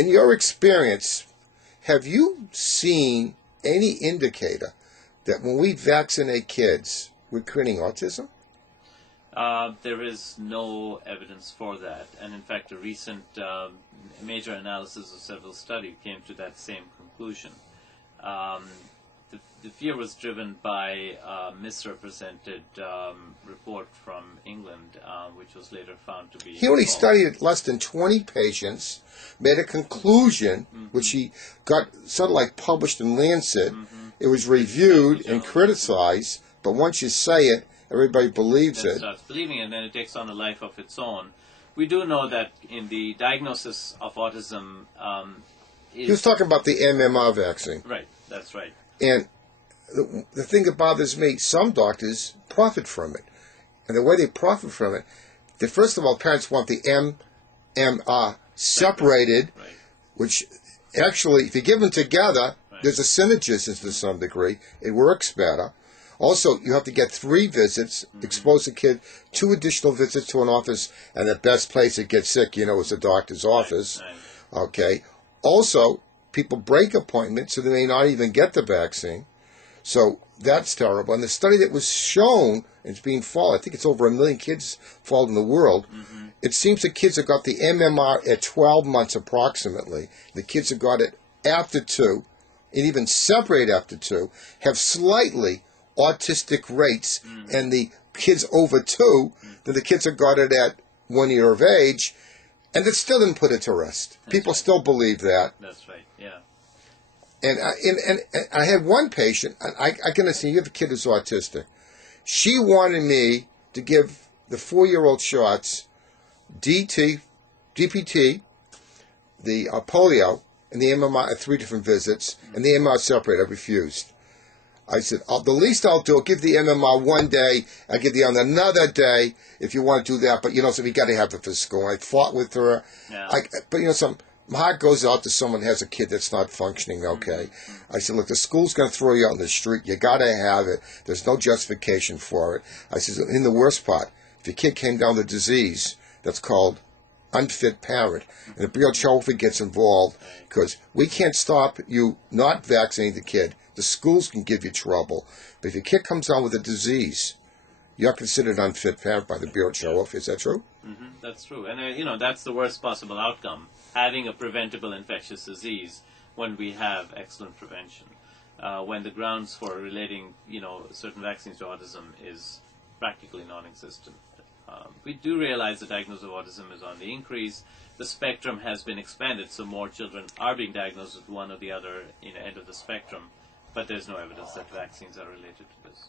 in your experience, have you seen any indicator that when we vaccinate kids, we're creating autism? There is no evidence for that, and in fact a recent major analysis of several studies came to that same conclusion. The fear was driven by a misrepresented report from England, which was later found to be He only false. studied less than 20 patients, made a conclusion, which he got sort of like published in Lancet. It was reviewed and criticized, but once you say it, everybody believes Then it. starts believing it, and then it takes on a life of its own. We do know that in the diagnosis of autism, He was talking about the MMR vaccine. Right, that's right. And the thing that bothers me, some doctors profit from it. And the way they profit from it, first of all, parents want the MMR separated, Right. which actually, if you give them together, there's a synergism to some degree. It works better. Also, you have to get 3 visits, expose the kid 2 additional visits to an office, and the best place to get sick, is the doctor's office. Right. Okay. Also, people break appointments, so they may not even get the vaccine. So that's terrible. And the study that was shown, and it's being followed, I think it's over 1 million kids followed in the world, it seems the kids that got the MMR at 12 months approximately, the kids that got it after 2, and even separate after 2, have slightly autistic rates, and the kids over 2 than the kids that got it at 1 year of age, and it still didn't put it to rest. People still believe that. That's right, yeah. And I had one patient, I can understand, you have a kid who's autistic. She wanted me to give the 4-year-old shots DPT, the polio, and the MMR at 3 different visits, and the MMR separate. I refused. I said, the least I'll do, I'll give the MMR 1 day, I'll give the on another day if you want to do that, but so we got to have it for school. I fought with her. Yeah. But my heart goes out to someone who has a kid that's not functioning okay. I said, look, the school's going to throw you out in the street. You got to have it. There's no justification for it. I said, in the worst part, if your kid came down with a disease that's called unfit parent, and the BHO gets involved, because we can't stop you not vaccinating the kid. The schools can give you trouble. But if your kid comes down with a disease, you're considered unfit parent by the BHO. Is that true? That's true. And, that's the worst possible outcome, having a preventable infectious disease when we have excellent prevention. When the grounds for relating, certain vaccines to autism is practically non-existent. We do realize the diagnosis of autism is on the increase. The spectrum has been expanded, so more children are being diagnosed with one or the other end of the spectrum. But there's no evidence that vaccines are related to this.